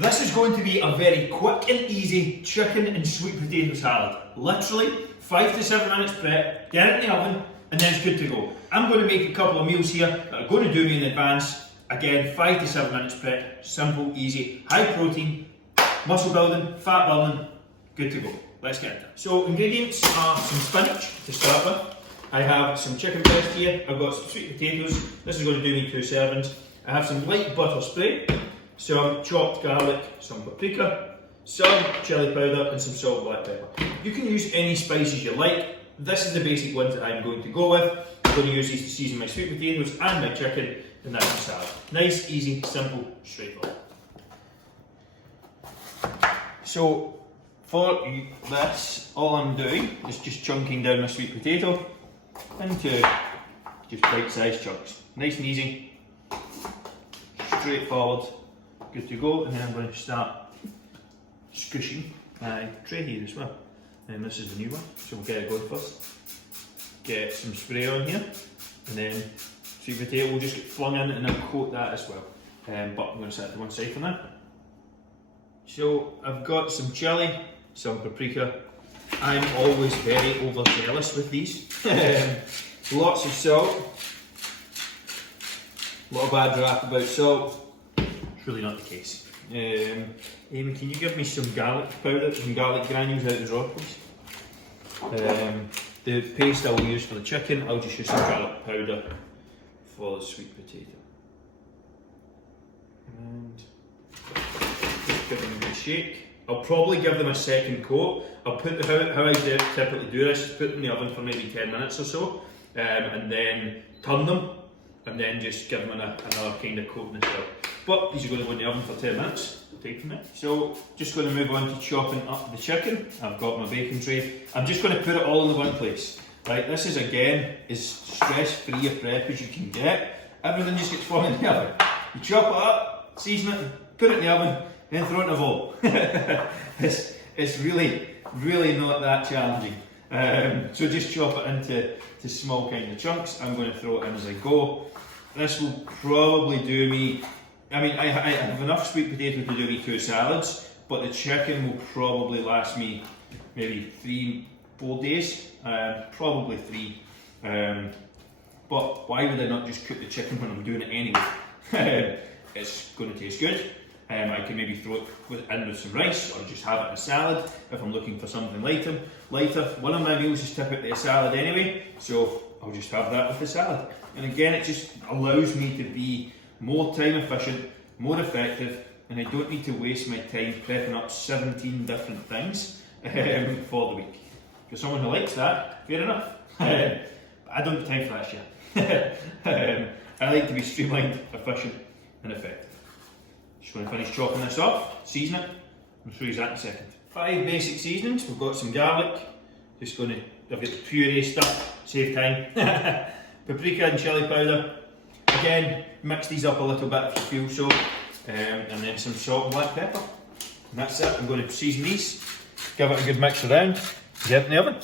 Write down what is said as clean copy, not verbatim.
This is going to be a very quick and easy chicken and sweet potato salad. Literally 5 to 7 minutes prep, get it in the oven, and then it's good to go. I'm going to make a couple of meals here that are going to do me in advance. Again, 5 to 7 minutes prep, simple, easy, high protein, muscle building, fat building, good to go. Let's get it. So ingredients are some spinach to start with. I have some chicken breast here, I've got some sweet potatoes, this is going to do me 2 servings. I have some light butter spray, some chopped garlic, some paprika, some chilli powder and some salt and black pepper. You can use any spices you like. This is the basic ones that I'm going to go with. I'm going to use these to season my sweet potatoes and my chicken, and that's my salad. Nice, easy, simple, straightforward. So for this, all I'm doing is just chunking down my sweet potato into just bite-sized chunks. Nice and easy, straightforward, good to go. And then I'm going to start squishing my tray here as well. And this is the new one, so we'll get it going first. Get some spray on here, and then sweet potato will just get flung in and I'll coat that as well. But I'm going to set it to one side for now. So I've got some chilli, some paprika. I'm always very overzealous with these. Lots of salt. A lot of bad rap about salt. It's really not the case. Amy, can you give me some garlic powder, some garlic granules out of the drawer, please? The paste I'll use for the chicken, I'll just use some garlic powder for the sweet potato. And just give them a good shake. I'll probably give them a second coat. I'll put how I typically do this, put them in the oven for maybe 10 minutes or so, and then turn them, and then just give them another kind of coating as well. But these are going to go in the oven for 10 minutes. Take from it. So just going to move on to chopping up the chicken. I've got my bacon tray. I'm just going to put it all in the one place. Right, this is again as stress-free a prep as you can get. Everything just gets flung in the oven. You chop it up, season it, put it in the oven, then throw it in a bowl. It's really not that challenging. So just chop it into small kind of chunks. I'm going to throw it in as I go. This will probably do me, I mean, I have enough sweet potato to do me 2 salads, but the chicken will probably last me maybe 3-4 days, probably 3. But why would I not just cook the chicken when I'm doing it anyway? It's going to taste good. I can maybe throw it in with some rice or just have it in a salad if I'm looking for something lighter. One of my meals is typically a salad anyway, so I'll just have that with the salad. And again, it just allows me to be more time efficient, more effective, and I don't need to waste my time prepping up 17 different things for the week. For someone who likes that, fair enough. But I don't have time for that shit. I like to be streamlined, efficient, and effective. Just going to finish chopping this up, season it, I'll show you that in a second. 5 basic seasonings. We've got some garlic, just going to, I've got the puree stuff, save time. Paprika and chilli powder. Again, mix these up a little bit if you feel so, and then some salt and black pepper. And that's it. I'm going to season these, give it a good mix around, get it in the oven.